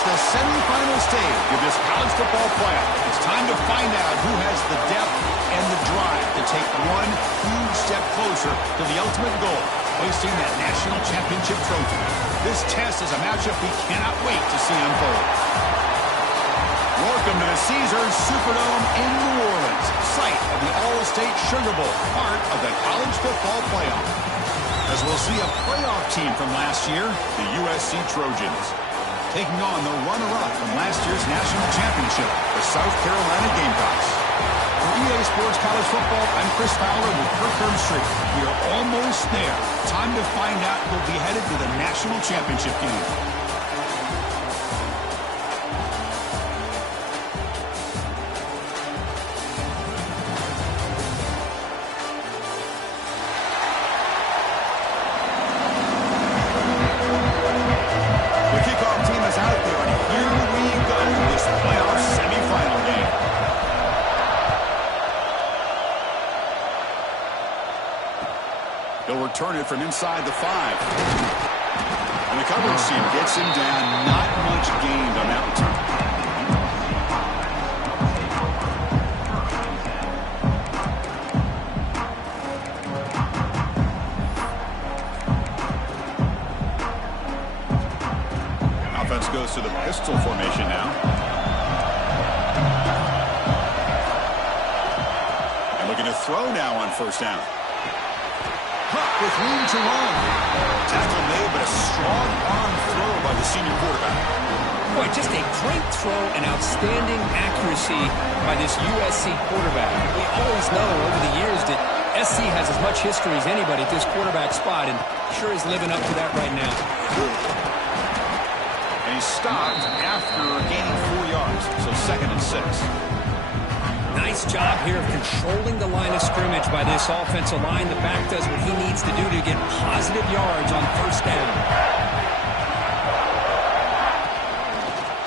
It's the semifinal stage of this college football playoff. It's time to find out who has the depth and the drive to take one huge step closer to the ultimate goal, hoisting that national championship trophy. This test is a matchup we cannot wait to see unfold. Welcome to the Caesars Superdome in New Orleans, site of the All-State Sugar Bowl, part of the college football playoff. As we'll see a playoff team from last year, the USC Trojans, taking on the runner-up from last year's national championship, the South Carolina Gamecocks. For EA Sports College Football, I'm Chris Fowler with Kirk Herbstreit. We are almost there. Time to find out who'll be headed to the national championship game. He'll return it from inside the 5. And the coverage team gets him down. Not much gained on that return. Offense goes to the pistol formation now. And looking to throw now on first down. With room to run. Tackle made, but a strong arm throw by the senior quarterback. Boy, just a great throw and outstanding accuracy by this USC quarterback. We always know over the years that SC has as much history as anybody at this quarterback spot, and sure is living up to that right now. And he stopped after gaining 4 yards, so 2nd and 6. Nice job here of controlling the line of scrimmage by this offensive line. The back does what he needs to do to get positive yards on first down.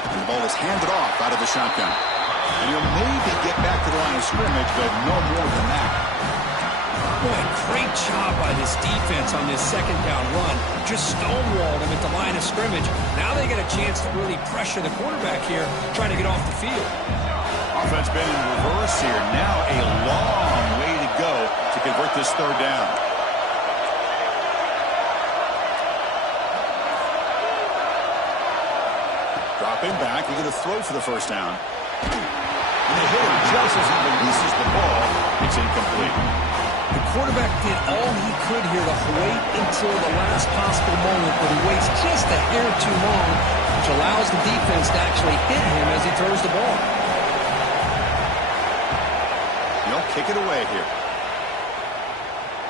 And the ball is handed off out of the shotgun. And he'll maybe get back to the line of scrimmage, but no more than that. Boy, great job by this defense on this second down run. Just stonewalled him at the line of scrimmage. Now they get a chance to really pressure the quarterback here, trying to get off the field. Offense been in reverse here. Now a long way to go to convert this third down. Dropping back. He's going to throw for the first down. And they hit him just as he releases the ball. It's incomplete. The quarterback did all he could here to wait until the last possible moment, but he waits just a hair too long, which allows the defense to actually hit him as he throws the ball. Kick it away here.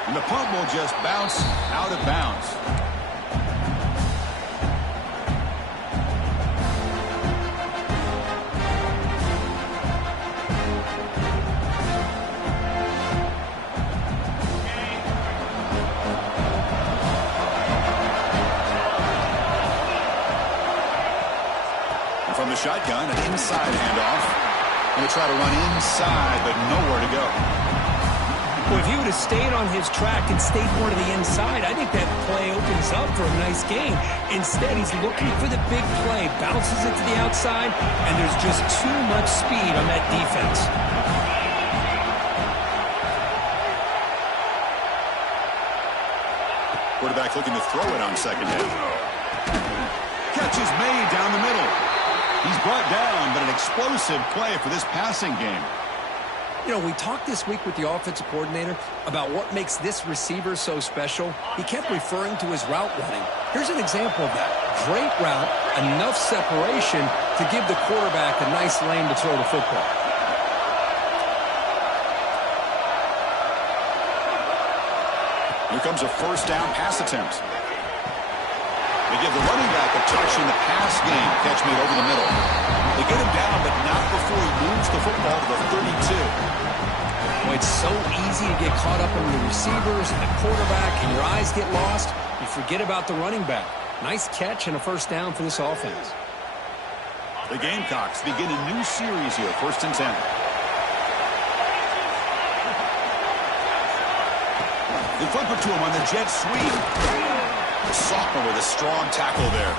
And the punt will just bounce out of bounds. And from the shotgun, an inside handoff. Going to try to run inside, but nowhere to go. Well, if he would have stayed on his track and stayed more to the inside, I think that play opens up for a nice game. Instead, he's looking for the big play, bounces it to the outside, and there's just too much speed on that defense. Quarterback looking to throw it on second down. Catch is made down the middle. He's brought down, but an explosive play for this passing game. You know, we talked this week with the offensive coordinator about what makes this receiver so special. He kept referring to his route running. Here's an example of that. Great route, enough separation to give the quarterback a nice lane to throw the football. Here comes a first down pass attempt. They give the running back a touch in the pass game. Catch made over the middle. They get him down, but not before he moves the football to the 32. Well, it's so easy to get caught up in the receivers and the quarterback, and your eyes get lost. You forget about the running back. Nice catch and a first down for this offense. The Gamecocks begin a new series here, 1st and 10. They flip it to him on the jet sweep. The sophomore with a strong tackle there.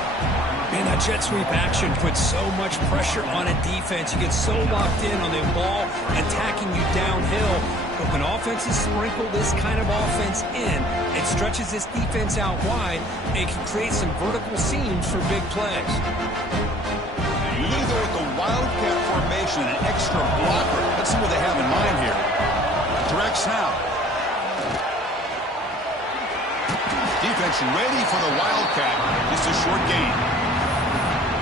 Man, that jet sweep action puts so much pressure on a defense. You get so locked in on the ball attacking you downhill. But when offenses sprinkle this kind of offense in, it stretches this defense out wide and can create some vertical seams for big plays. You need to go with the wildcat formation and an extra blocker. Let's see what they have in mind here. Direct snap. Defense ready for the wildcat. Just a short gain.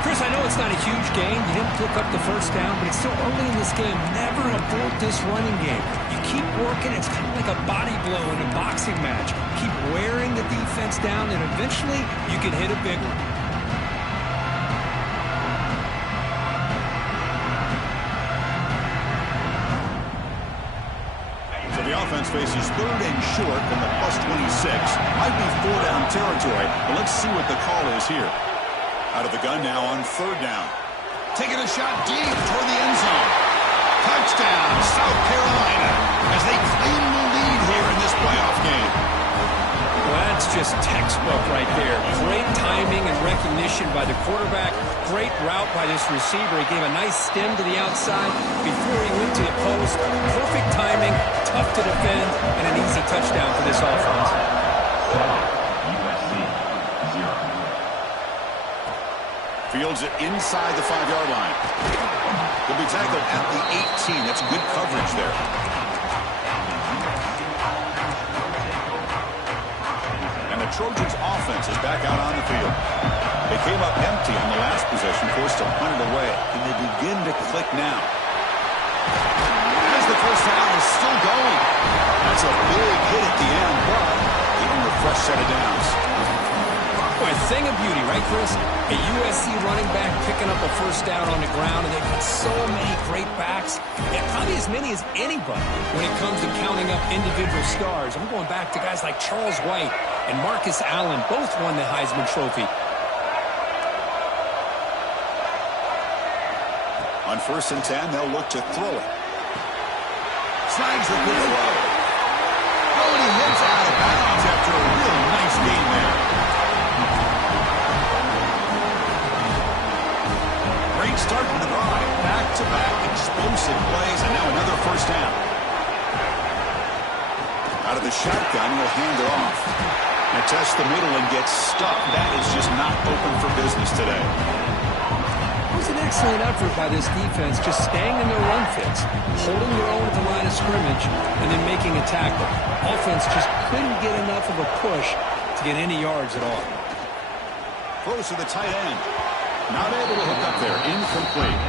Chris, I know it's not a huge gain. You didn't pick up the first down, but it's still early in this game. Never abort this running game. You keep working. It's kind of like a body blow in a boxing match. Keep wearing the defense down, and eventually you can hit a big one. So the offense faces third and short from the +26. Might be 4-down territory, but let's see what the call is here. Out of the gun now on third down. Taking a shot deep toward the end zone. Touchdown, South Carolina, as they claim the lead here in this playoff game. Well, that's just textbook right there. Great timing and recognition by the quarterback. Great route by this receiver. He gave a nice stem to the outside before he went to the post. Perfect timing, tough to defend, and an easy touchdown for this offense. Fields it inside the 5-yard line. He'll be tackled at the 18. That's good coverage there. And the Trojans' offense is back out on the field. They came up empty on the last possession, forced to punt it away. And they begin to click now. As the first down is still going. That's a big hit at the end, but even a fresh set of downs. Boy, a thing of beauty, right, Chris? A USC running back picking up a first down on the ground, and they've got so many great backs, and probably as many as anybody when it comes to counting up individual stars. I'm going back to guys like Charles White and Marcus Allen. Both won the Heisman Trophy. On 1st and 10, they'll look to throw it. Snags the good throw. Oh, and he hits out of bounds after a really nice game there. Great start to the drive. Back-to-back explosive plays, and now another first down. Out of the shotgun, he'll hand it off. And test the middle and gets stuck. That is just not open for business today. It was an excellent effort by this defense, just staying in their run fits, holding their own at the line of scrimmage, and then making a tackle. Offense just couldn't get enough of a push to get any yards at all. Close to the tight end. Not able to hook up there. Incomplete.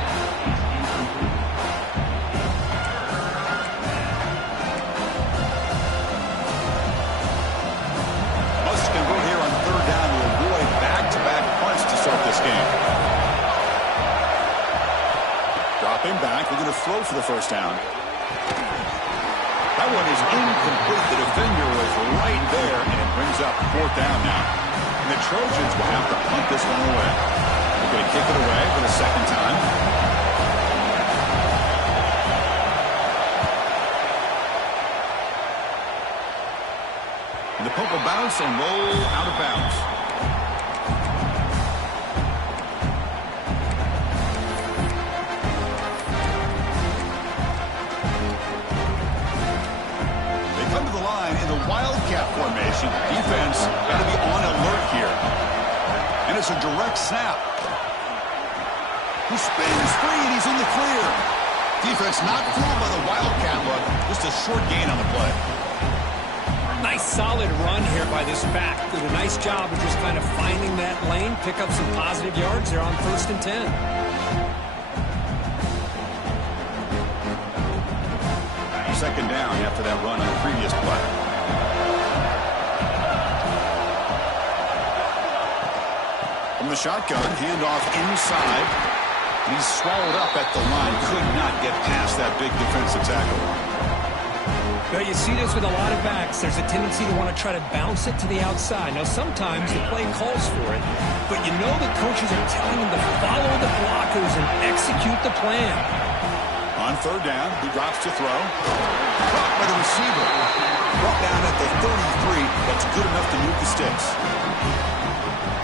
Must convert here on third down to avoid back-to-back punts to start this game. Dropping back. We're going to throw for the first down. That one is incomplete. The defender was right there, and it brings up fourth down now. And the Trojans will have to punt this one away. They're going to kick it away for the second time. And the punt will bounce and roll out of bounds. They come to the line in the wildcat formation. Defense got to be on alert here. And it's a direct snap. He spins free, and he's in the clear. Defense not fooled by the wildcat look. Just a short gain on the play. Nice solid run here by this back. Did a nice job of just kind of finding that lane, pick up some positive yards there on 1st and 10. Second down after that run on the previous play. From the shotgun, handoff inside. He's swallowed up at the line. Could not get past that big defensive tackle. Well, you see this with a lot of backs. There's a tendency to want to try to bounce it to the outside. Now, sometimes the play calls for it, but you know the coaches are telling them to follow the blockers and execute the plan. On third down, he drops to throw. Caught by the receiver. Brought down at the 33. That's good enough to move the sticks.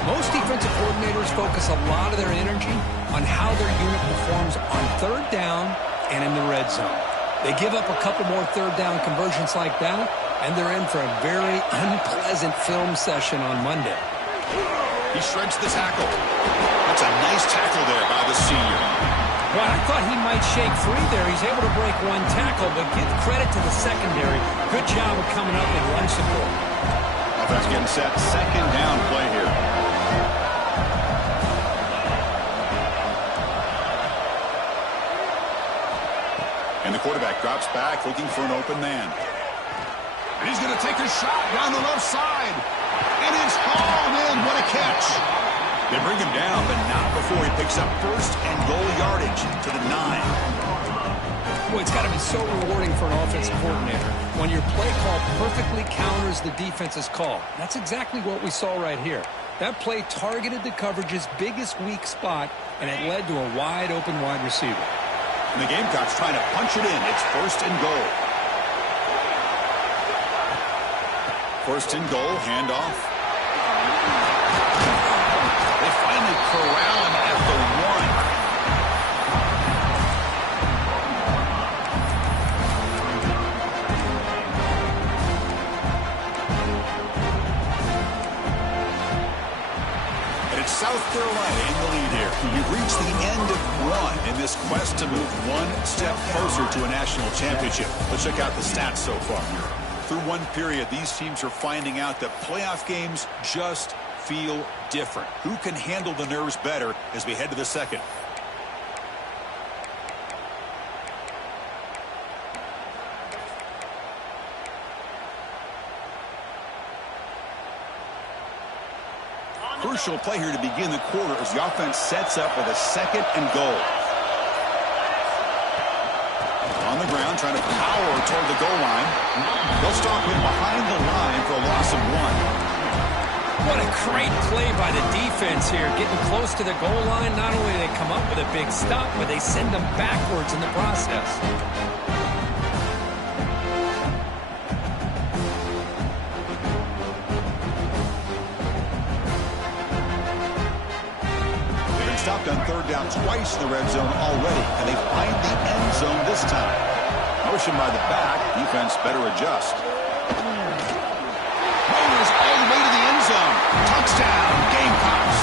Most defensive coordinators focus a lot of their energy on how their unit performs on third down and in the red zone. They give up a couple more third down conversions like that, and they're in for a very unpleasant film session on Monday. He shreds the tackle. That's a nice tackle there by the senior. Well, I thought he might shake free there. He's able to break one tackle, but give credit to the secondary. Good job of coming up with run support. Offense getting set. Second down play here. And the quarterback drops back, looking for an open man. And he's going to take a shot down the left side. And it's hauled in. What a catch. They bring him down, but not before he picks up first and goal yardage to the 9. Boy, it's got to be so rewarding for an offensive coordinator when your play call perfectly counters the defense's call. That's exactly what we saw right here. That play targeted the coverage's biggest weak spot, and it led to a wide-open wide receiver. And the Gamecocks trying to punch it in. It's first and goal. First and goal, handoff. They finally corral him at the 1. And it's South Carolina in the lead here. You've reached the end of run in this quest to move one step closer to a national championship. Let's check out the stats so far. Through one period, these teams are finding out that playoff games just feel different. Who can handle the nerves better as we head to the second? Crucial play here to begin the quarter as the offense sets up with a second and goal. On the ground, trying to power toward the goal line. They'll stop him behind the line for a loss of 1. What a great play by the defense here. Getting close to the goal line, not only do they come up with a big stop, but they send them backwards in the process. Stopped on third down twice in the red zone already, and they find the end zone this time. Motion by the back. Defense better adjust. Raiders all the way to the end zone. Touchdown, Gamecocks.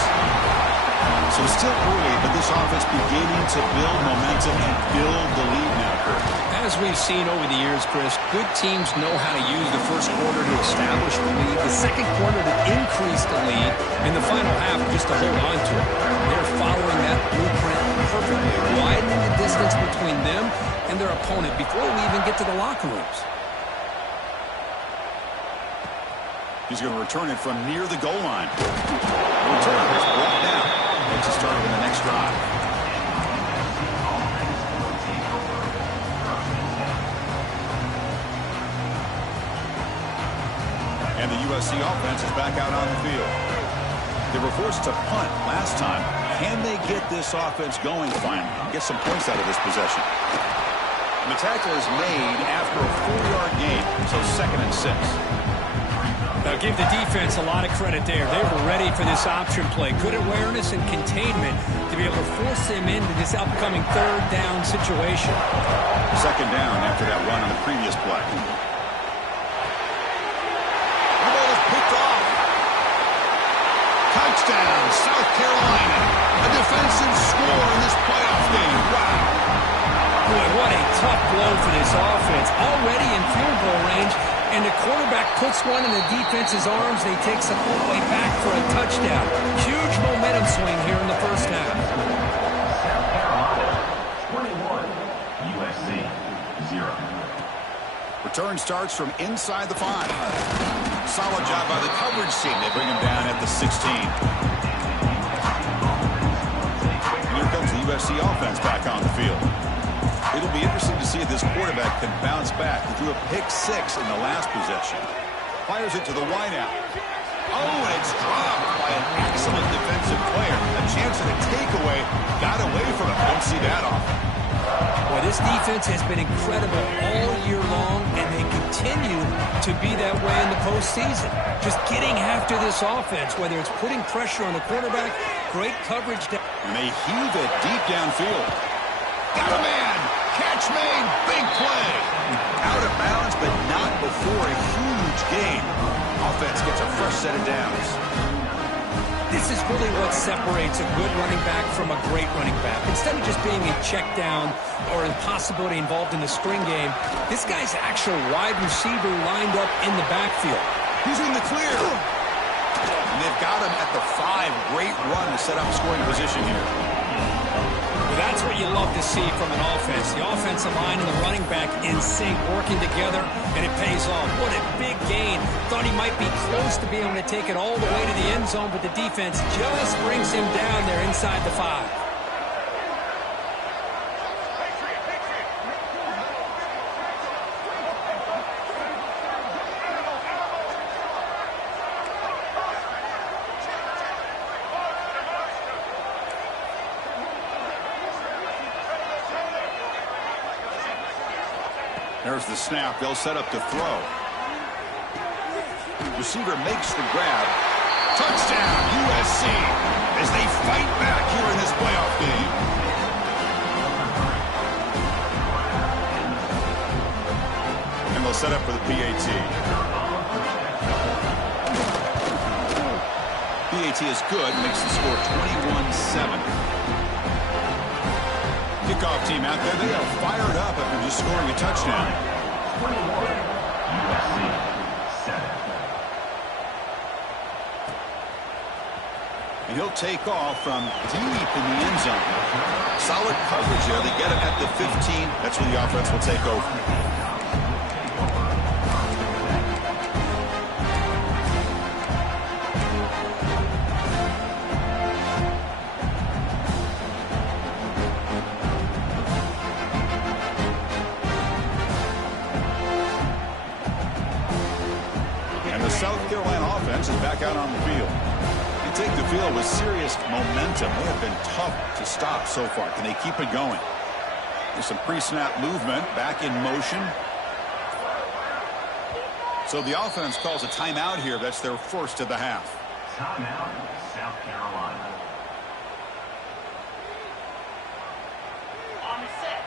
So it's still early, but this offense beginning to build momentum and build the lead now, Kurt. As we've seen over the years, Chris, good teams know how to use the first quarter to establish the lead, the second quarter to increase the lead, and the final half just to hold on to it. They're following that blueprint perfectly, widening the distance between them and their opponent before we even get to the locker rooms. He's going to return it from near the goal line. The return is brought down. Let's start with the next drive. And the USC offense is back out on the field. They were forced to punt last time. Can they get this offense going finally? Get some points out of this possession. And the tackle is made after a 4-yard gain, so 2nd and 6. Now give the defense a lot of credit there. They were ready for this option play. Good awareness and containment to be able to force them into this upcoming third down situation. Second down after that run on the previous play. The ball is picked off. Touchdown, South Carolina. A defensive score in this playoff game. Wow. Boy, what a tough blow for this offense. Already in field goal range, and the quarterback puts one in the defense's arms. They take some all the way back for a touchdown. Huge momentum swing here in the first half. South Carolina, 21. USC, 0. Return starts from inside the 5. Solid job by the coverage team. They bring him down at the 16. And here comes the USC offense back on the field. It'll be interesting to see if this quarterback can bounce back. He threw a pick 6 in the last possession. Fires it to the wideout. Oh, and it's dropped by an excellent defensive player. A chance at a takeaway. Got away from him. Don't see that often. Boy, this defense has been incredible all year long, and they continue continue to be that way in the postseason. Just getting after this offense, whether it's putting pressure on the quarterback, great coverage. And they heave it deep downfield. Got a man. Catch made. Big play. Out of bounds, but not before a huge gain. Offense gets a fresh set of downs. This is really what separates a good running back from a great running back. Instead of just being a check down or a possibility involved in the screen game, this guy's actual wide receiver lined up in the backfield. He's in the clear. And they've got him at the 5. Great run to set up scoring position here. Well, that's what you love to see from an offense. The offensive line and the running back in sync, working together, and it pays off. What a big gain. Thought he might be close to being able to take it all the way to the end zone, but the defense just brings him down there inside the 5. There's the snap. They'll set up to throw. Receiver makes the grab. Touchdown, USC, as they fight back here in this playoff game. And they'll set up for the PAT. PAT is good, makes the score 21-7. Kickoff team out there, they are fired up after just scoring a touchdown. 21, USC 7. And he'll take off from deep in the end zone. Solid coverage there. They get him at the 15. That's where the offense will take over. South Carolina offense is back out on the field. They take the field with serious momentum. They have been tough to stop so far. Can they keep it going? There's some pre-snap movement back in motion. So the offense calls a timeout here. That's their first of the half. Timeout, South Carolina. On the set.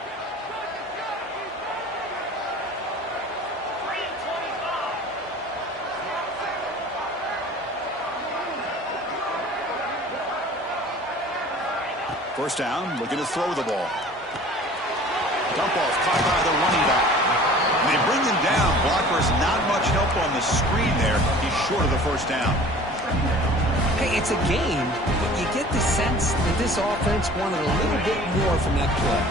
3 and 25. First down, looking to throw the ball. Dump off, caught by the running back. And they bring him down. Blocker's not much help on the screen there. He's short of the first down. Hey, it's a game, but you get the sense that this offense wanted a little bit more from that play.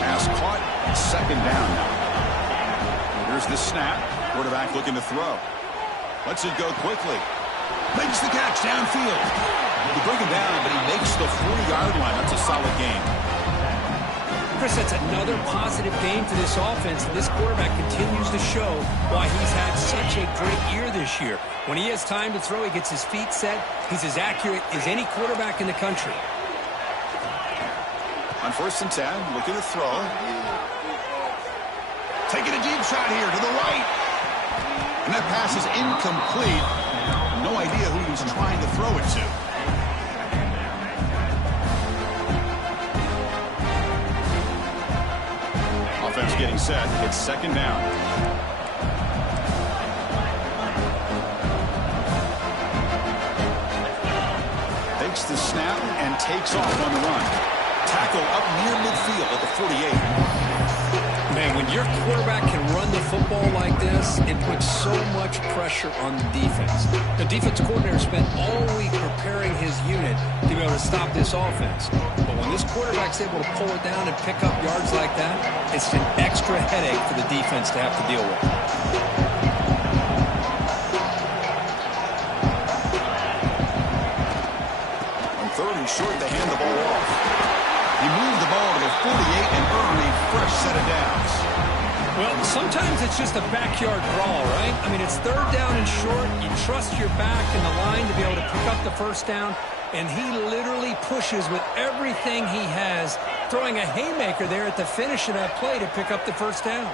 Pass caught, second down now. Here's the snap. Quarterback looking to throw. Lets it go quickly. Makes the catch downfield. You bring him down, but he makes the 40-yard line. That's a solid game. Chris, that's another positive game for this offense. This quarterback continues to show why he's had such a great year this year. When he has time to throw, he gets his feet set. He's as accurate as any quarterback in the country. On 1st and 10, looking to throw. Taking a deep shot here to the right. And that pass is incomplete. No idea who he's trying to throw it to. Offense getting set. It's second down. Takes the snap and takes off on the run. Tackle up near midfield at the 48. Man, when your quarterback can run the football like this, it puts so much pressure on the defense. The defense coordinator spent all week preparing his unit to be able to stop this offense. But when this quarterback's able to pull it down and pick up yards like that, it's an extra headache for the defense to have to deal with. On 3rd and short, they hand the ball off. He moved the ball to the 48 and earned a fresh set of downs. Well, sometimes it's just a backyard brawl, right? I mean, it's 3rd down and short. You trust your back and the line to be able to pick up the first down. And he literally pushes with everything he has, throwing a haymaker there at the finish of that play to pick up the first down.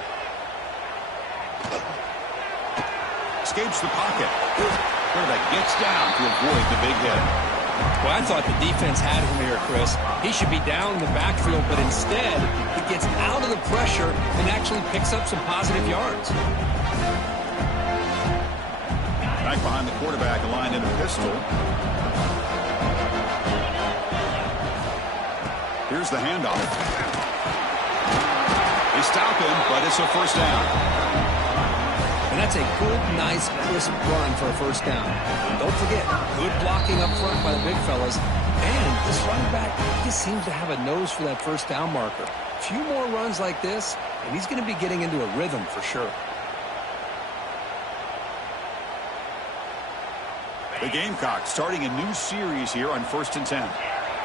Escapes the pocket. Quarterback gets down to avoid the big hit. Well, I thought the defense had him here, Chris. He should be down in the backfield, but instead, he gets out of the pressure and actually picks up some positive yards. Back behind the quarterback, aligned in a pistol. Here's the handoff. They stop him, but it's a first down. And that's a good, nice, crisp run for a first down. Don't forget, good blocking up front by the big fellas. And this running back just seems to have a nose for that first down marker. A few more runs like this, and he's going to be getting into a rhythm for sure. The Gamecocks starting a new series here on 1st and 10.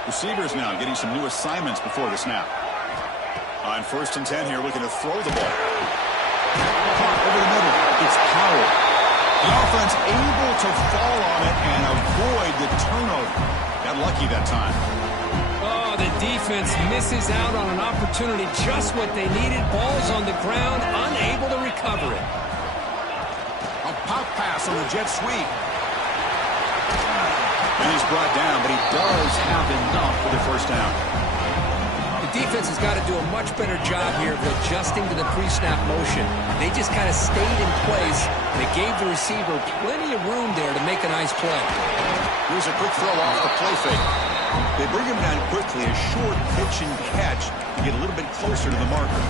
Receivers now getting some new assignments before the snap. On 1st and 10 here, looking to throw the ball. Caught over the middle. It's Powell. The offense able to fall on it and avoid the turnover. Got lucky that time. Oh, the defense misses out on an opportunity. Just what they needed. Ball's on the ground, unable to recover it. A pop pass on the jet sweep. And he's brought down, but he does have enough for the first down. The defense has got to do a much better job here of adjusting to the pre-snap motion. They just kind of stayed in place. They gave the receiver plenty of room there to make a nice play. Here's a quick throw off the play fake. They bring him down quickly, a short pitch and catch to get a little bit closer to the marker.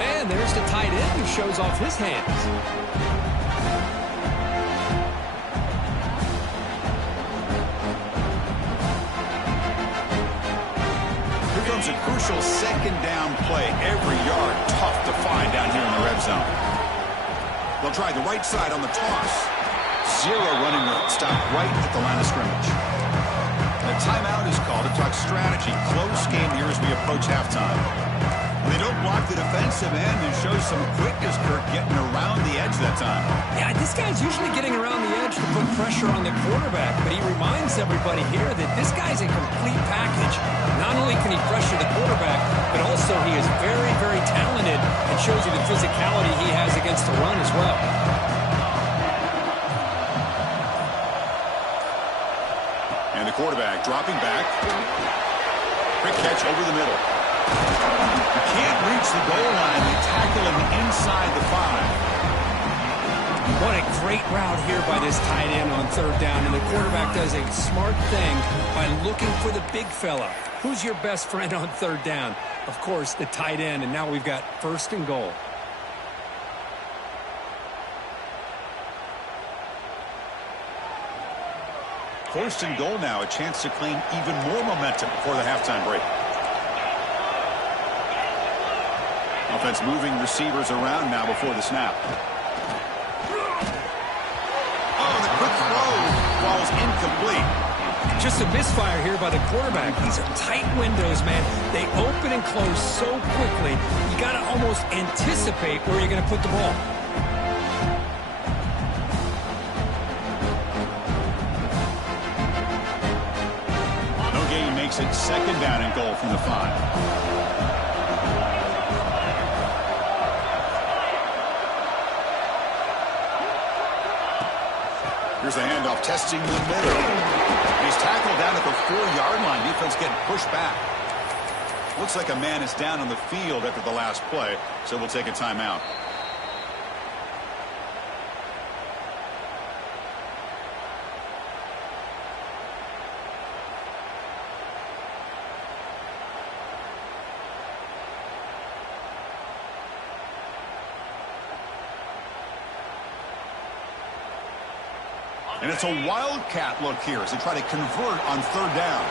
And there's the tight end who shows off his hands. A crucial second down play. Every yard tough to find down here in the red zone. They'll try the right side on the toss. Zero running room. Stop right at the line of scrimmage. The timeout is called to talk strategy. Close game here as we approach halftime. They don't block the defensive end and show some quickness, Kirk, getting around the edge that time. Yeah, this guy's usually getting around the edge to put pressure on the quarterback, but he reminds everybody here that this guy's a complete package. Not only can he pressure the quarterback, but also he is very, very talented and shows you the physicality he has against the run as well. And the quarterback dropping back. Quick catch over the middle. You can't reach the goal line. They tackle him inside the 5. What a great route here by this tight end on third down. And the quarterback does a smart thing by looking for the big fella. Who's your best friend on third down? Of course, the tight end. And now we've got 1st and goal. First and goal now. A chance to claim even more momentum before the halftime break. Offense moving receivers around now before the snap. Oh, the quick throw falls incomplete. Just a misfire here by the quarterback. These are tight windows, man. They open and close so quickly. You got to almost anticipate where you're going to put the ball. No gain makes it 2nd down and goal from the 5. Here's the handoff, testing the middle. He's tackled down at the 4-yard line. Defense getting pushed back. Looks like a man is down on the field after the last play, so we'll take a timeout. And it's a wildcat look here as they try to convert on third down.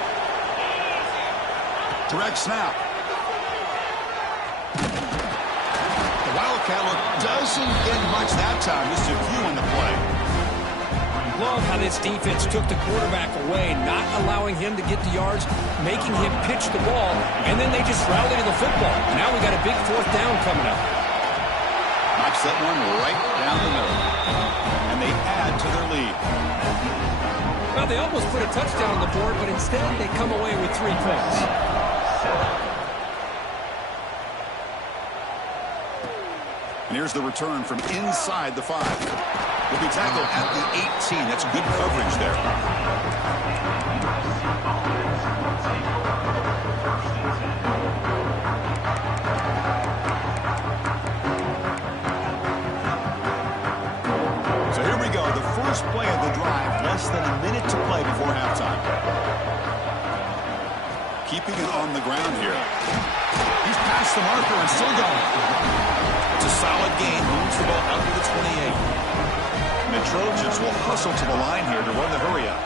Direct snap. The wildcat look doesn't get much that time. Just a few on the play. Love how this defense took the quarterback away, not allowing him to get the yards, making him pitch the ball, and then they just rallied to the football. Now we got a big 4th down coming up. Knocks that one right down the middle. And they add to their lead. Well, they almost put a touchdown on the board, but instead they come away with 3 points. And here's the return from inside the 5. Will be tackled at the 18. That's good coverage there. So here we go. The first play of the drive. Less than a minute to play before halftime. Keeping it on the ground here. He's past the marker and still going. It's a solid gain. Moves the ball out to the 28. And the Trojans will hustle to the line here to run the hurry up.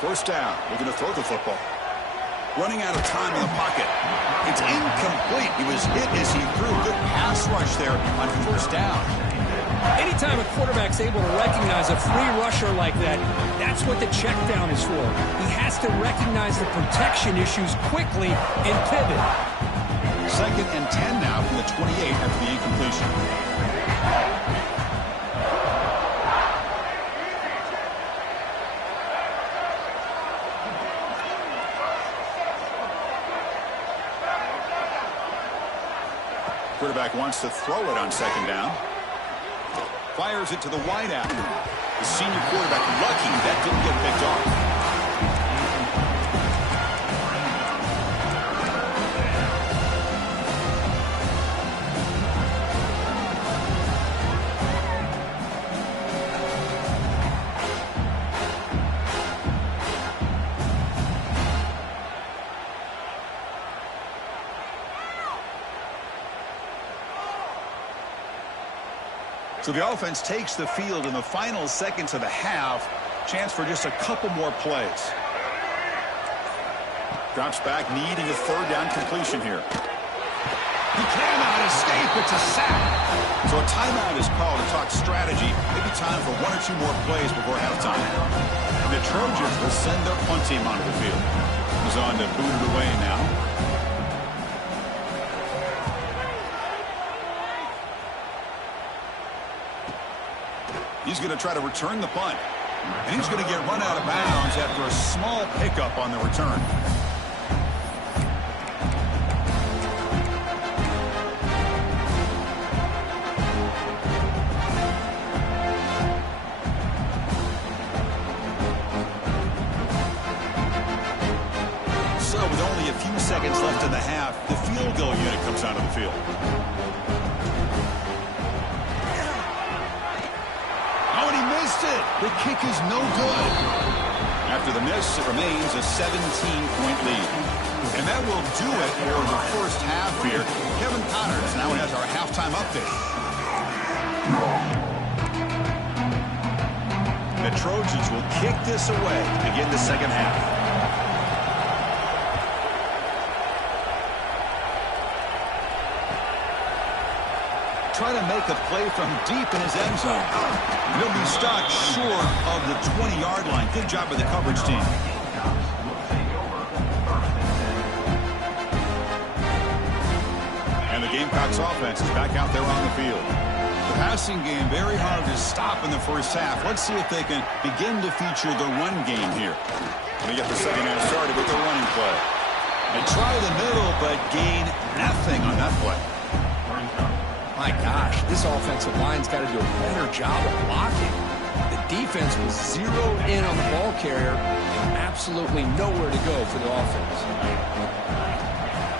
First down. We're going to throw the football. Running out of time in the pocket. It's incomplete. He was hit as he threw. Good pass rush there on first down. Anytime a quarterback's able to recognize a free rusher like that, that's what the check down is for. He has to recognize the protection issues quickly and pivot. 2nd and 10 now from the 28 after the incompletion. Quarterback wants to throw it on 2nd down. Fires it to the wideout. The senior quarterback lucky that didn't get picked off. So the offense takes the field in the final seconds of the half. Chance for just a couple more plays. Drops back, needing a 3rd down completion here. He cannot escape. It's a sack. So a timeout is called to talk strategy. Maybe time for 1 or 2 more plays before halftime. And the Trojans will send their punt team onto the field. Goes on to boot it away now. He's going to try to return the punt. And he's going to get run out of bounds after a small pickup on the return. So with only a few seconds left in the half, the field goal unit comes out of the field. The kick is no good. After the miss, it remains a 17-point lead. And that will do it for the first half here. Kevin Connors now has our halftime update. The Trojans will kick this away to begin the second half. Trying to make a play from deep in his end zone. He'll be stopped short of the 20-yard line. Good job by the coverage team. And the Gamecocks offense is back out there on the field. The passing game very hard to stop in the first half. Let's see if they can begin to feature the run game here. They get the second half started with a running play. They try the middle, but gain nothing on that play. My gosh, this offensive line's got to do a better job of blocking. The defense was zeroed in on the ball carrier and absolutely nowhere to go for the offense.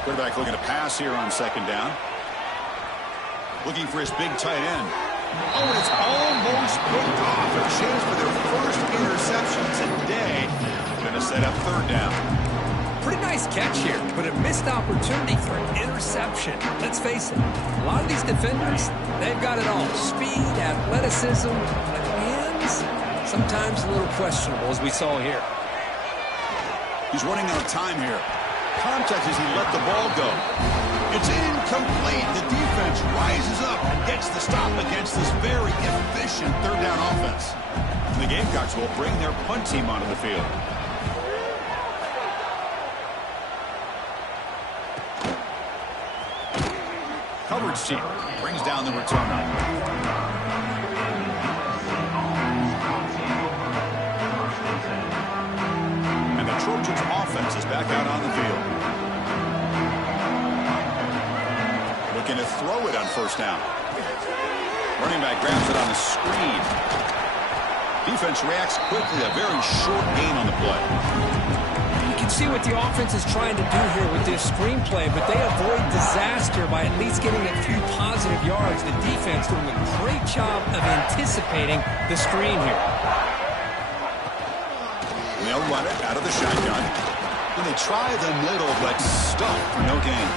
Quarterback looking to pass here on 2nd down. Looking for his big tight end. Oh, and it's almost picked off. A chance for their first interception today. Going to set up 3rd down. Pretty nice catch here, but a missed opportunity for an interception. Let's face it, a lot of these defenders, they've got it all. Speed, athleticism, but hands, sometimes a little questionable, as we saw here. He's running out of time here. Contact as he let the ball go. It's incomplete. The defense rises up and gets the stop against this very efficient 3rd down offense. And the Gamecocks will bring their punt team onto the field. Coverage team brings down the return. And the Trojans offense is back out on the field. looking to throw it on first down. Running back grabs it on the screen. Defense reacts quickly. A very short gain on the play. You can see what the offense is trying to do here with this screenplay, but they avoid disaster by at least getting a few positive yards. The defense doing a great job of anticipating the screen here. They'll run it out of the shotgun. And they try the middle, but stuck for no gain.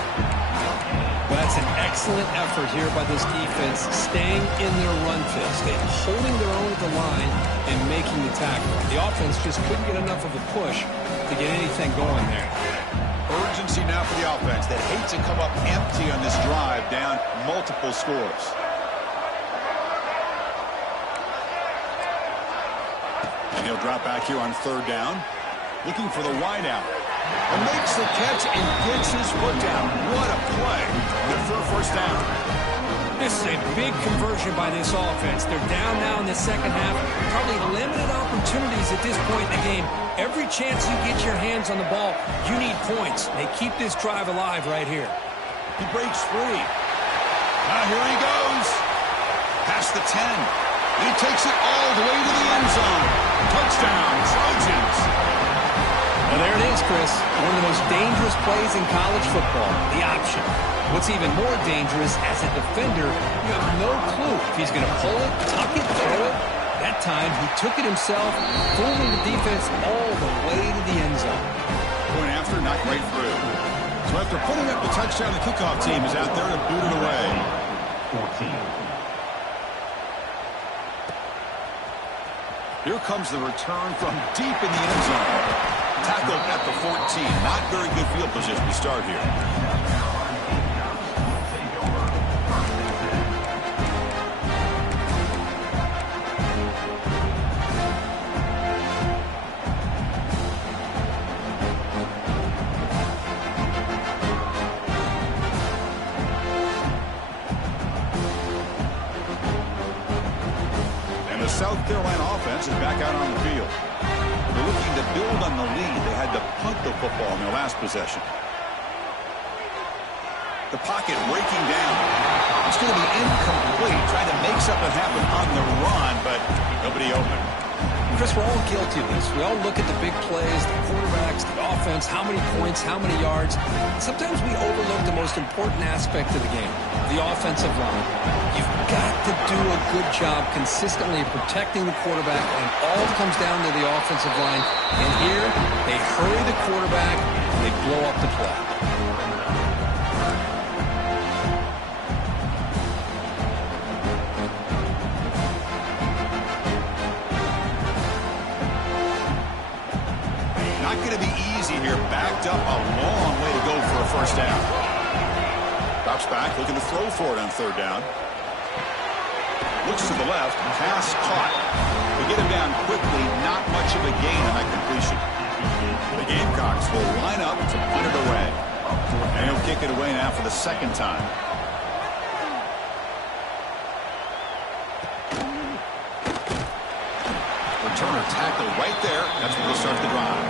Well, that's an excellent effort here by this defense, staying in their run fist. They're holding their own at the line and making the tackle. The offense just couldn't get enough of a push to get anything going there. Urgency now for the offense that hates to come up empty on this drive, down multiple scores. And he'll drop back here on third down, looking for the wideout. And makes the catch and gets his foot down. What a play. Good for a first down. This is a big conversion by this offense. They're down now in the second half. Probably limited opportunities at this point in the game. Every chance you get your hands on the ball, you need points. They keep this drive alive right here. He breaks free. Now here he goes. Past the 10. He takes it all the way to the end zone. Touchdown, Trojans. Well, there it is, Chris. One of the most dangerous plays in college football, the option. What's even more dangerous, as a defender, you have no clue if he's going to pull it, tuck it, throw it. That time, he took it himself, fooling the defense all the way to the end zone. Going after, not right through. So after putting up the touchdown, the kickoff team is out there to boot it away. 14. Here comes the return from deep in the end zone. Tackled at the 14. Not very good field position to start here. And the South Carolina offense is back out on the field. They're looking to build on the lead. They had to punt the football in their last possession. The pocket breaking down. It's going to be incomplete. Trying to make something happen on the run, but nobody open. Chris, we're all guilty of this. We all look at the big plays, the quarterbacks, the offense, how many points, how many yards. Sometimes we overlook the most important aspect of the game, the offensive line. You've got to do a good job consistently protecting the quarterback, and it all comes down to the offensive line. And here, they hurry the quarterback, and they blow up the play. Not going to be easy here. Backed up a long way to go for a first down. Drops back, looking to throw for it on third down. Looks to the left, pass caught. They get him down quickly, not much of a gain on that completion. The Gamecocks will line up to punt it away. And he'll kick it away now for the second time. Returner tackled right there. That's where they'll start the drive.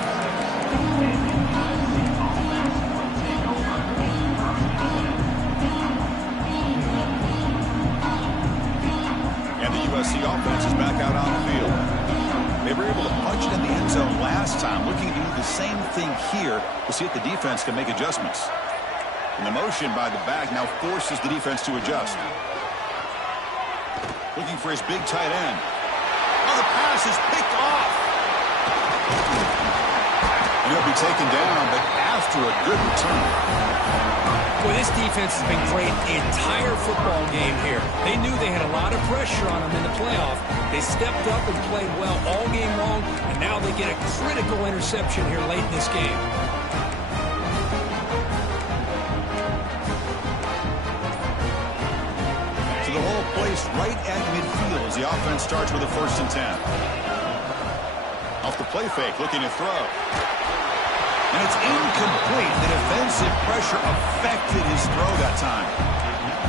And the USC offense is back out on the field. They were able to punch it in the end zone last time. Looking to do the same thing here. We'll see if the defense can make adjustments. And the motion by the back now forces the defense to adjust. Looking for his big tight end. Oh, the pass is picked off. And he'll be taken down, but after a good return. Well, this defense has been great the entire football game here. They knew they had a lot of pressure on them in the playoff. They stepped up and played well all game long, and now they get a critical interception here late in this game. So the ball placed right at midfield as the offense starts with a 1st and 10. Off the play fake, looking to throw. And it's incomplete. The defensive pressure affected his throw that time.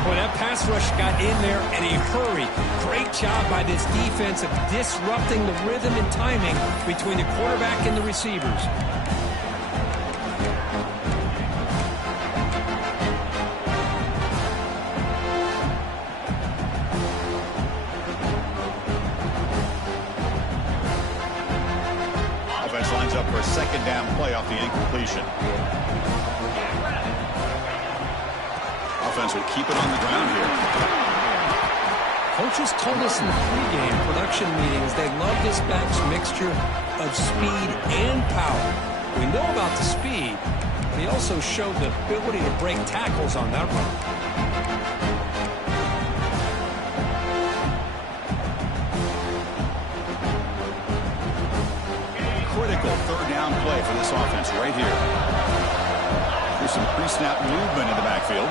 Boy, that pass rush got in there in a hurry. Great job by this defense of disrupting the rhythm and timing between the quarterback and the receivers. second down play off the incompletion. Offense will keep it on the ground here. Coaches told us in the pregame production meetings they love this back's mixture of speed and power. We know about the speed, but he also showed the ability to break tackles on that run. Critical third down play for this offense right here. There's some pre-snap movement in the backfield.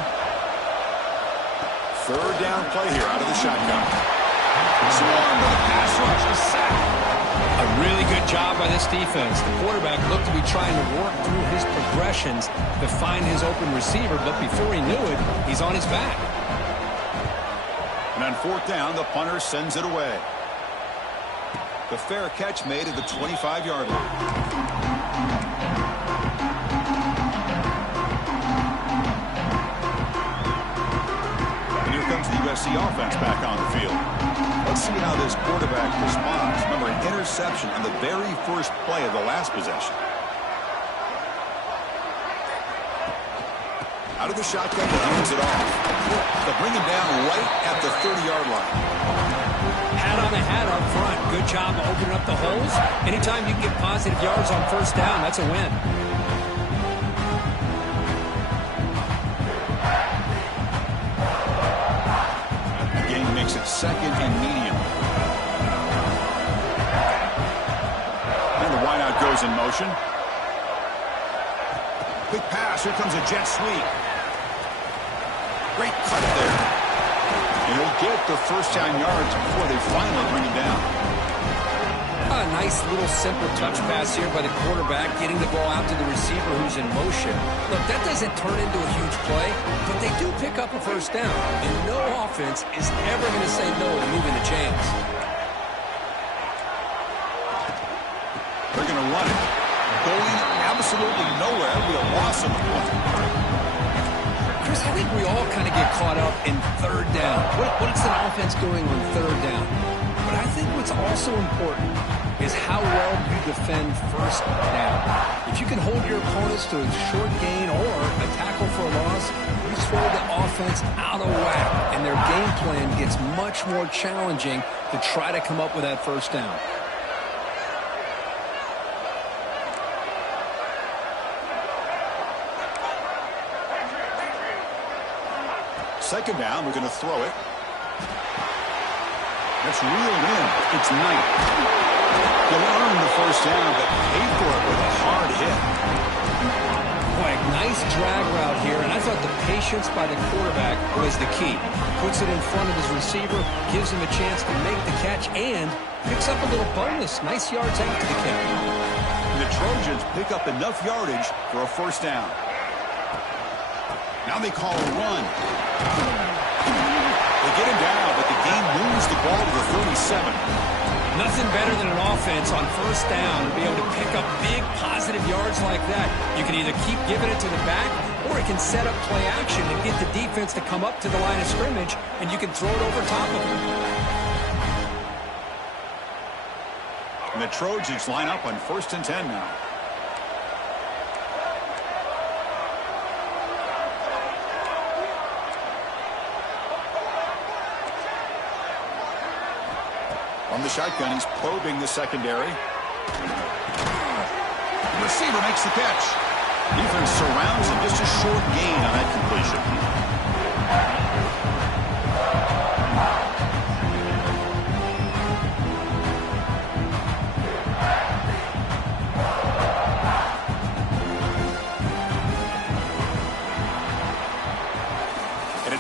Third down play here out of the shotgun. Swarmed with a pass rush, a sack. A really good job by this defense. The quarterback looked to be trying to work through his progressions to find his open receiver, but before he knew it, he's on his back. And on fourth down, the punter sends it away. The fair catch made at the 25-yard line. The USC offense back on the field. Let's see how this quarterback responds. Remember, an interception on the very first play of the last possession. Out of the shotgun, he hands it off. They'll bring him down right at the 30-yard line. Hat on a hat up front. Good job of opening up the holes. Anytime you can get positive yards on first down, that's a win. Makes it second and medium. And the wideout goes in motion. Quick pass. Here comes a jet sweep. Great cut there. And he'll get the first down yards before they finally bring him down. A nice little simple touch pass here by the quarterback, getting the ball out to the receiver who's in motion. Look, that doesn't turn into a huge play, but they do pick up a first down. And no offense is ever going to say no to moving the chains. They're going to run it. Going absolutely nowhere. It'll be a loss of a point. Chris, I think we all kind of get caught up in third down. What's an offense doing on third down? But I think what's also important is how well you defend first down. If you can hold your opponents to a short gain or a tackle for a loss, you throw the offense out of whack, and their game plan gets much more challenging to try to come up with that first down. Second down, we're going to throw it. That's reeled in. It's Knight. He'll earn the first down, but paid for it with a hard hit. Boy, nice drag route here, and I thought the patience by the quarterback was the key. Puts it in front of his receiver, gives him a chance to make the catch, and picks up a little bonus. Nice yards after the catch. The Trojans pick up enough yardage for a first down. Now they call a run. They get him down, but the game moves the ball to the 37. Nothing better than an offense on first down to be able to pick up big positive yards like that. You can either keep giving it to the back, or it can set up play action and get the defense to come up to the line of scrimmage, and you can throw it over top of them. And the Trojans line up on 1st and 10 now. On the shotgun, he's probing the secondary. The receiver makes the catch. Defense surrounds him. Just a short gain on that completion.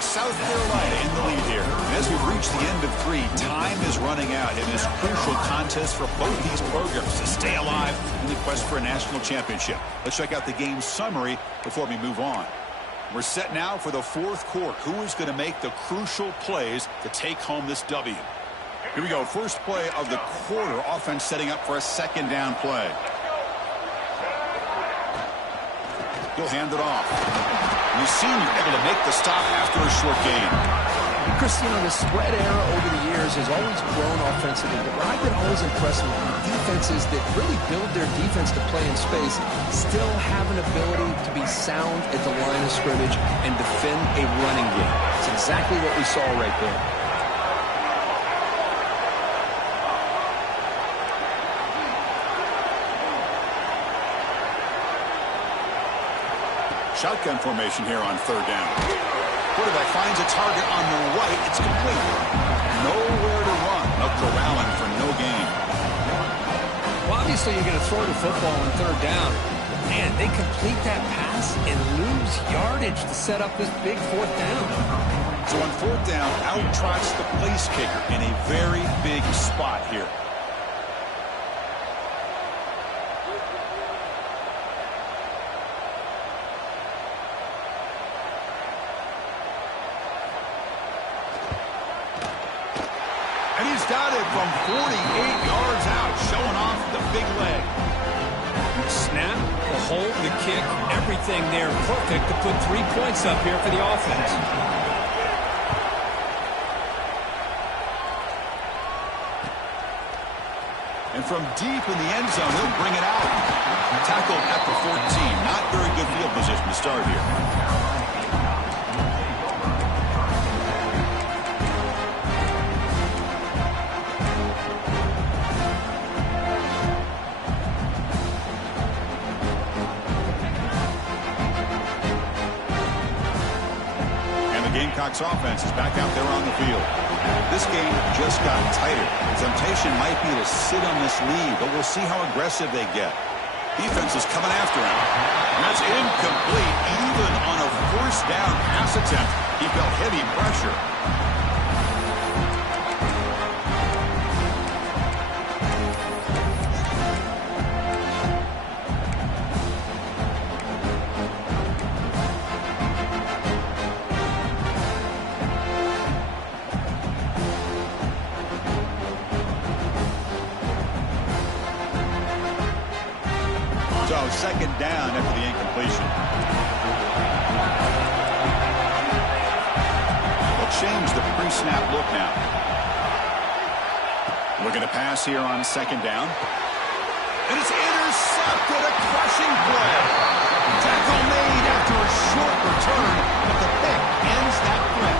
South Carolina in the lead here. And as we've reached the end of 3, time is running out in this crucial contest for both these programs to stay alive in the quest for a national championship. Let's check out the game summary before we move on. We're set now for the 4th quarter. Who is going to make the crucial plays to take home this W? Here we go. First play of the quarter. Offense setting up for a second down play. He'll hand it off. You've seen you're able to make the stop after a short gain. And Cristiano, the spread era over the years has always grown offensively, but what I've been always impressed with defenses that really build their defense to play in space still have an ability to be sound at the line of scrimmage and defend a running game. It's exactly what we saw right there. Shotgun formation here on third down. Quarterback finds a target on the right. It's complete. Nowhere to run. A corralling for no gain. Well, obviously you're going to throw the football on third down. But man, they complete that pass and lose yardage to set up this big fourth down. So on fourth down, out trots the place kicker in a very big spot here. And he's got it from 48 yards out, showing off the big leg. The snap, the hold, the kick, everything there perfect to put 3 points up here for the offense. And from deep in the end zone, he'll bring it out. Tackled at the 14. Not very good field position to start here. Gamecocks offense is back out there on the field. This game just got tighter. The temptation might be to sit on this lead, but we'll see how aggressive they get. Defense is coming after him. And that's incomplete. Even on a first down pass attempt, he felt heavy pressure. So second down after the incompletion. They'll change the pre-snap look now. Looking to pass here on second down. And it's intercepted, a crushing play. Tackle made after a short return, but the pick ends that threat.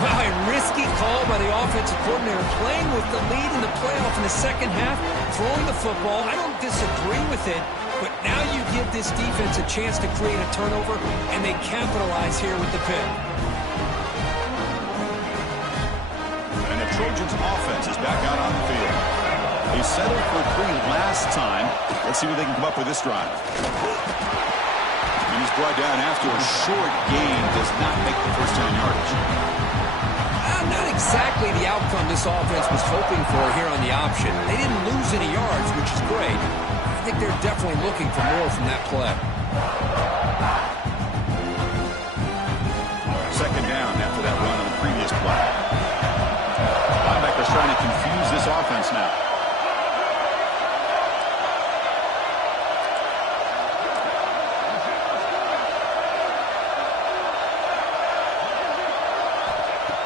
Wow, a risky call by the offensive coordinator, playing with the lead in the playoff in the second half, throwing the football. I don't disagree with it, but now you give this defense a chance to create a turnover, and they capitalize here with the pick. And the Trojans' offense is back out on the field. They settled for 3 last time. Let's see what they can come up with this drive. And he's brought down after a short gain, does not make the first down yardage. Not exactly the outcome this offense was hoping for here on the option. They didn't lose any yards, which is great. I think they're definitely looking for more from that play. Second down after that run on the previous play. Linebackers trying to confuse this offense now.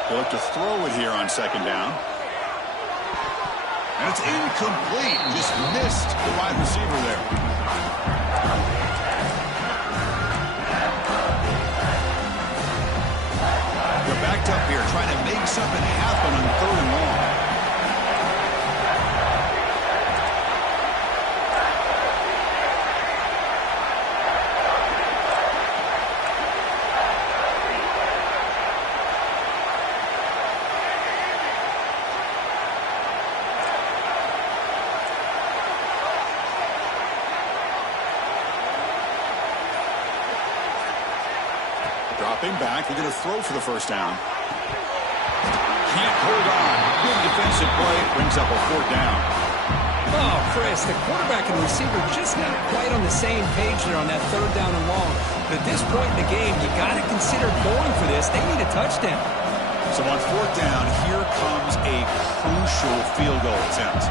They'll look to throw it here on second down. And it's incomplete. Just missed the wide receiver there. They're backed up here trying to make something happen on third and long. Dropping back, they're going to throw for the first down. Can't hold on. Good defensive play, brings up a fourth down. Oh, Chris, the quarterback and receiver just not quite on the same page there on that third down and long. But at this point in the game, you got to consider going for this. They need a touchdown. So on fourth down, here comes a crucial field goal attempt.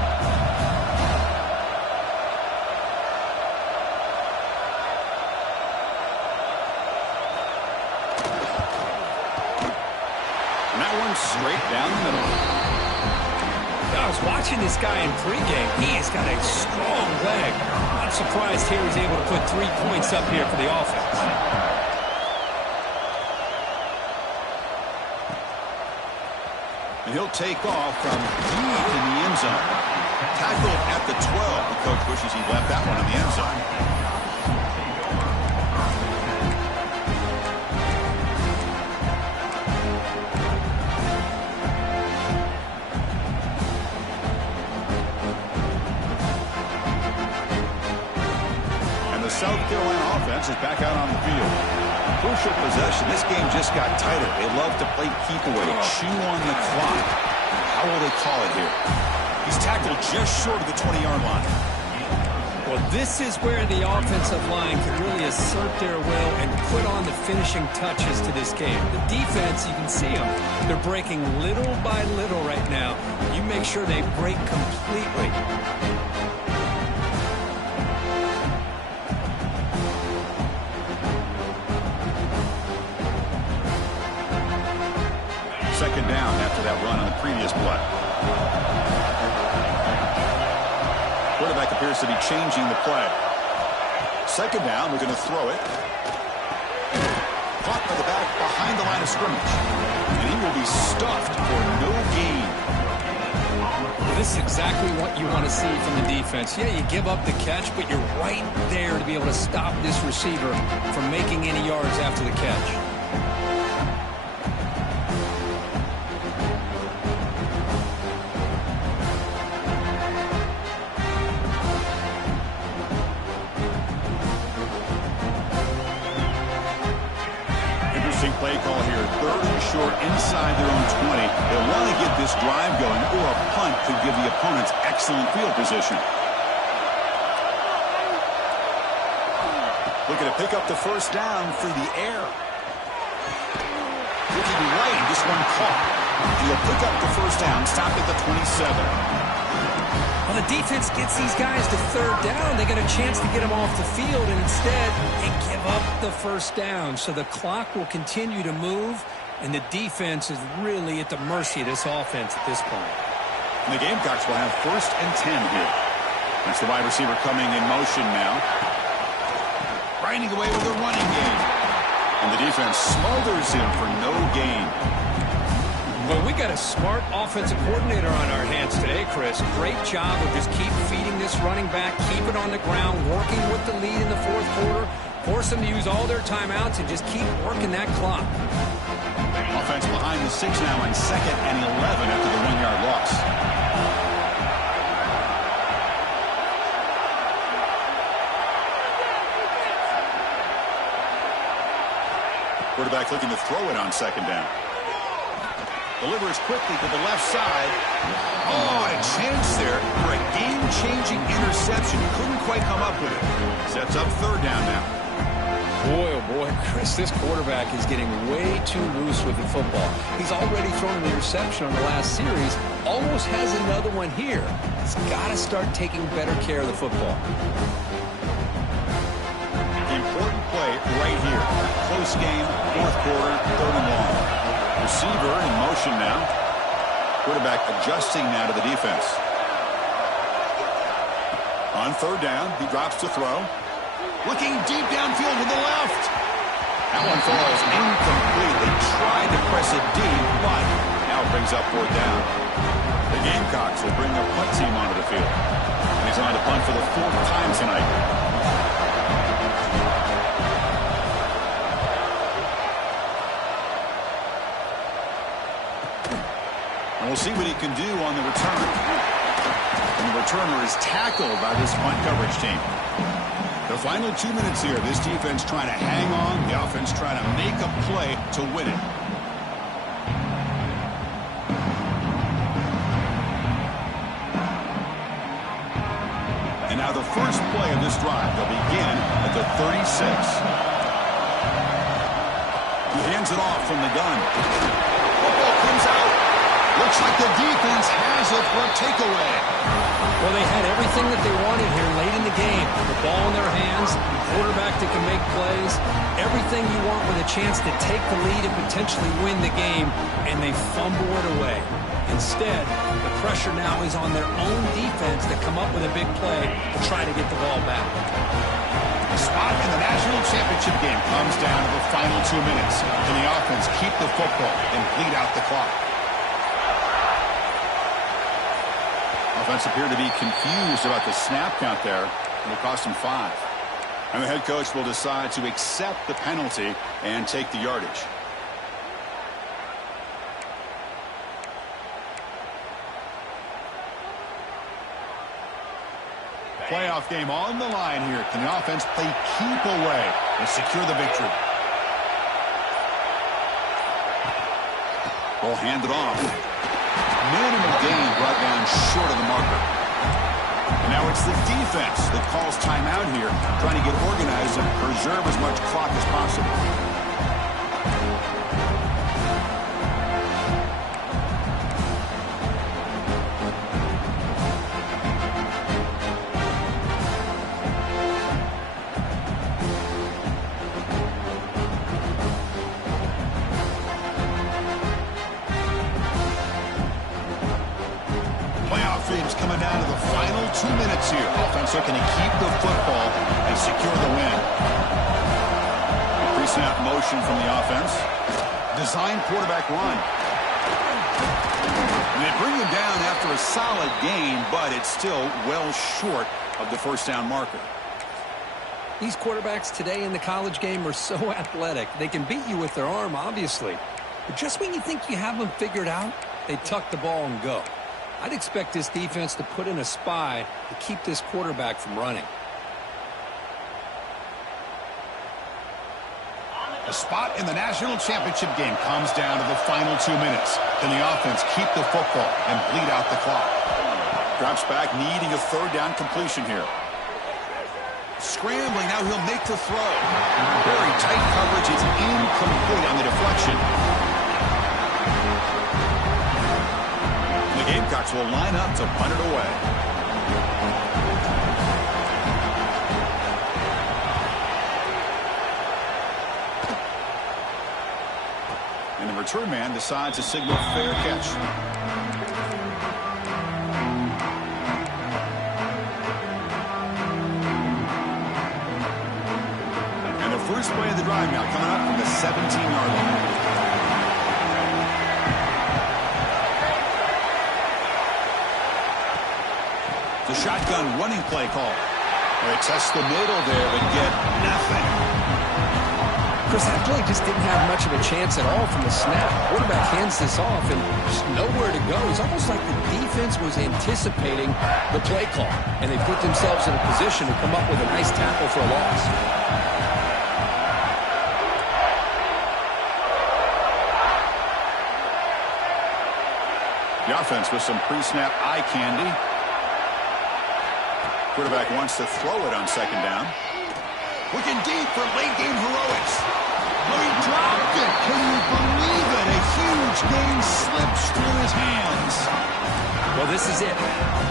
Watching this guy in pregame, he has got a strong leg. Not surprised here he's able to put 3 points up here for the offense. And he'll take off from deep in the end zone. Tackled at the 12. The coach wishes he left that one in the end zone. South Carolina offense is back out on the field. Crucial possession. This game just got tighter. They love to play keep away, chew on the clock. How will they call it here? He's tackled just short of the 20-yard line. Well, this is where the offensive line can really assert their will and put on the finishing touches to this game. The defense, you can see them. They're breaking little by little right now. You make sure they break completely. Second down after that run on the previous play. Quarterback appears to be changing the play. Second down, we're going to throw it. Caught by the back behind the line of scrimmage. And he will be stuffed for no gain. Well, this is exactly what you want to see from the defense. Yeah, you give up the catch, but you're right there to be able to stop this receiver from making any yards after the catch. Play call here, 3rd and short inside their own 20. They want to get this drive going, or a punt could give the opponents excellent field position. Looking to pick up the first down through the air. Looking right, this one caught. He'll pick up the first down, stop at the 27. Well, the defense gets these guys to 3rd down. They get a chance to get them off the field, and instead they give up the first down. So the clock will continue to move, and the defense is really at the mercy of this offense at this point. And the Gamecocks will have 1st and 10 here. That's the wide receiver coming in motion now. Grinding away with a running game. And the defense smothers him for no gain. Well, we got a smart offensive coordinator on our hands today, Chris. Great job of just keep feeding this running back, keep it on the ground, working with the lead in the 4th quarter, force them to use all their timeouts, and just keep working that clock. Offense behind the 6 now on 2nd and 11 after the 1-yard loss. Quarterback looking to throw it on 2nd down. Delivers quickly to the left side. Oh, a chance there for a game-changing interception. Couldn't quite come up with it. Sets up 3rd down now. Boy, oh boy, Chris, this quarterback is getting way too loose with the football. He's already thrown an interception on the last series. Almost has another one here. He's got to start taking better care of the football. Important play right here. Close game, 4th quarter, 3rd and long. Receiver in motion now. Quarterback adjusting now to the defense. On 3rd down, he drops to throw. Looking deep downfield with the left. That one falls incomplete. They tried to press it deep, but now it brings up 4th down. The Gamecocks will bring their punt team onto the field. And he's on to punt for the 4th time tonight. And we'll see what he can do on the return. And the returner is tackled by this punt coverage team. The final 2 minutes here. This defense trying to hang on. The offense trying to make a play to win it. And now the first play of this drive. They'll begin at the 36. He hands it off from the gun. Football comes out. Looks like the defense has it for a takeaway. Well, they had everything that they wanted here late in the game. The ball in their hands, the quarterback that can make plays, everything you want with a chance to take the lead and potentially win the game, and they fumble it away. Instead, the pressure now is on their own defense to come up with a big play to try to get the ball back. The spot in the national championship game comes down to the final 2 minutes. Can the offense keep the football and bleed out the clock? Offense appeared to be confused about the snap count there. It'll cost him 5. And the head coach will decide to accept the penalty and take the yardage. Playoff game on the line here. Can the offense play keep away and secure the victory? Ball handed off. Minimal gain brought down short of the marker. And now it's the defense that calls timeout here, trying to get organized and preserve as much clock as possible. Coming down to the final 2 minutes here. Offense looking to keep the football and secure the win. Pre-snap motion from the offense. Design quarterback run. And they bring him down after a solid gain, but it's still well short of the first down marker. These quarterbacks today in the college game are so athletic. They can beat you with their arm, obviously. But just when you think you have them figured out, they tuck the ball and go. I'd expect this defense to put in a spy to keep this quarterback from running. The spot in the national championship game comes down to the final 2 minutes. Can the offense keep the football and bleed out the clock? Drops back, needing a third down completion here. Scrambling, now he'll make the throw. Very tight coverage, it's incomplete on the deflection. The Gamecocks will line up to punt it away. And the return man decides to signal fair catch. And the first play of the drive now coming up from the 17-yard line. The shotgun running play call. They test the middle there, but get nothing. Chris, that play just didn't have much of a chance at all from the snap. Quarterback hands this off and just nowhere to go. It's almost like the defense was anticipating the play call, and they put themselves in a position to come up with a nice tackle for a loss. The offense with some pre-snap eye candy. Quarterback wants to throw it on second down. Looking deep for late-game heroics. Oh, he dropped it. Can you believe it? A huge game slips through his hands. Well, this is it.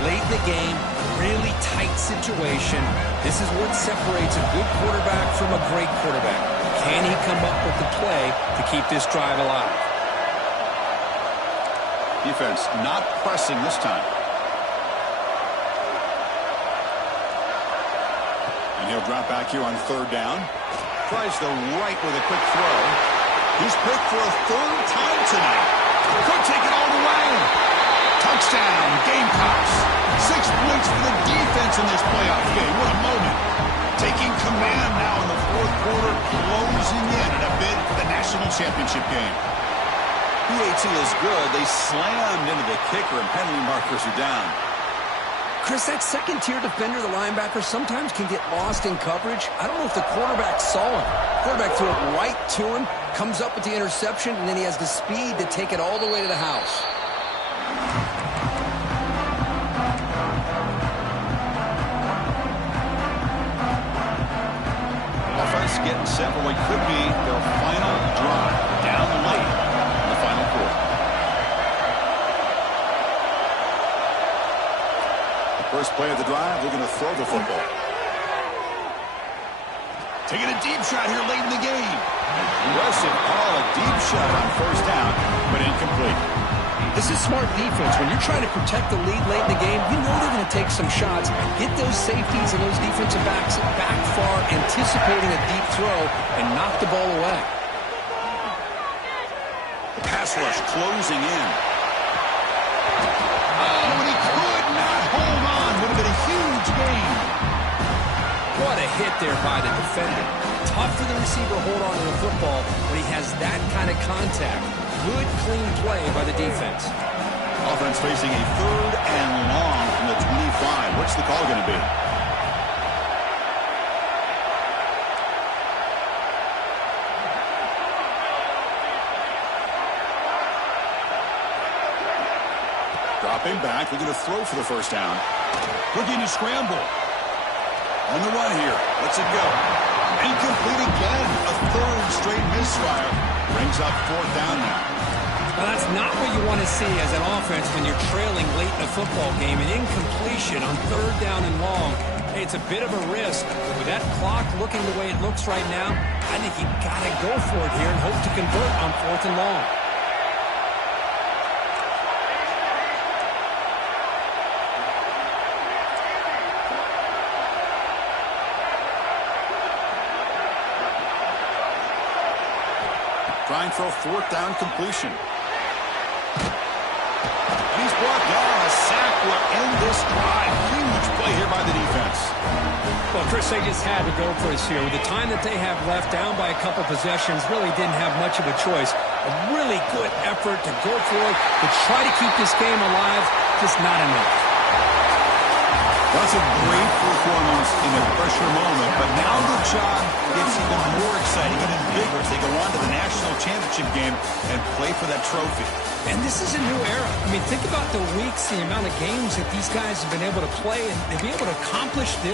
Late in the game, really tight situation. This is what separates a good quarterback from a great quarterback. Can he come up with the play to keep this drive alive? Defense not pressing this time. And he'll drop back here on third down. Tries the right with a quick throw. He's picked for a third time tonight. Could take it all the way. Touchdown, Gamecocks. 6 points for the defense in this playoff game. What a moment. Taking command now in the fourth quarter, closing in a bid for the national championship game. PAT is good. They slammed into the kicker, and penalty markers are down. Chris, that second-tier defender, the linebacker, sometimes can get lost in coverage. I don't know if the quarterback saw him. Quarterback threw it right to him, comes up with the interception, and then he has the speed to take it all the way to the house. Offense getting set for what could be their final drive down the lane in the final quarter. First play of the drive, looking to throw the football. Taking a deep shot here late in the game. Aggressive call, a deep shot on first down, but incomplete. This is smart defense. When you're trying to protect the lead late in the game, you know they're going to take some shots, get those safeties and those defensive backs back far, anticipating a deep throw, and knock the ball away. The pass rush closing in. Oh, and he could not hold on. Would have been a huge gain. What a hit there by the defender. Tough for the receiver to hold on to the football when he has that kind of contact. Good, clean play by the defense. Offense facing a 3rd and long from the 25. What's the call going to be? Dropping back, looking to throw for the first down. Looking to scramble. On the run here. Lets it go. Incomplete again. A 3rd straight misfire. Brings up 4th down now. Well, that's not what you want to see as an offense when you're trailing late in a football game. An incompletion on 3rd down and long. Hey, it's a bit of a risk. With that clock looking the way it looks right now, I think you've got to go for it here and hope to convert on 4th and long. Trying for a 4th down completion. And he's brought down. A sack will end this drive. Huge play here by the defense. Well, Chris, they just had to go for us here. With the time that they have left, down by a couple possessions, really didn't have much of a choice. A really good effort to go for it, to try to keep this game alive, just not enough. That's a great performance in a pressure moment, but now the job gets even more exciting, even bigger as they go on to the national championship game and play for that trophy. And this is a new era. I mean, think about the weeks, the amount of games that these guys have been able to play, and to be able to accomplish this.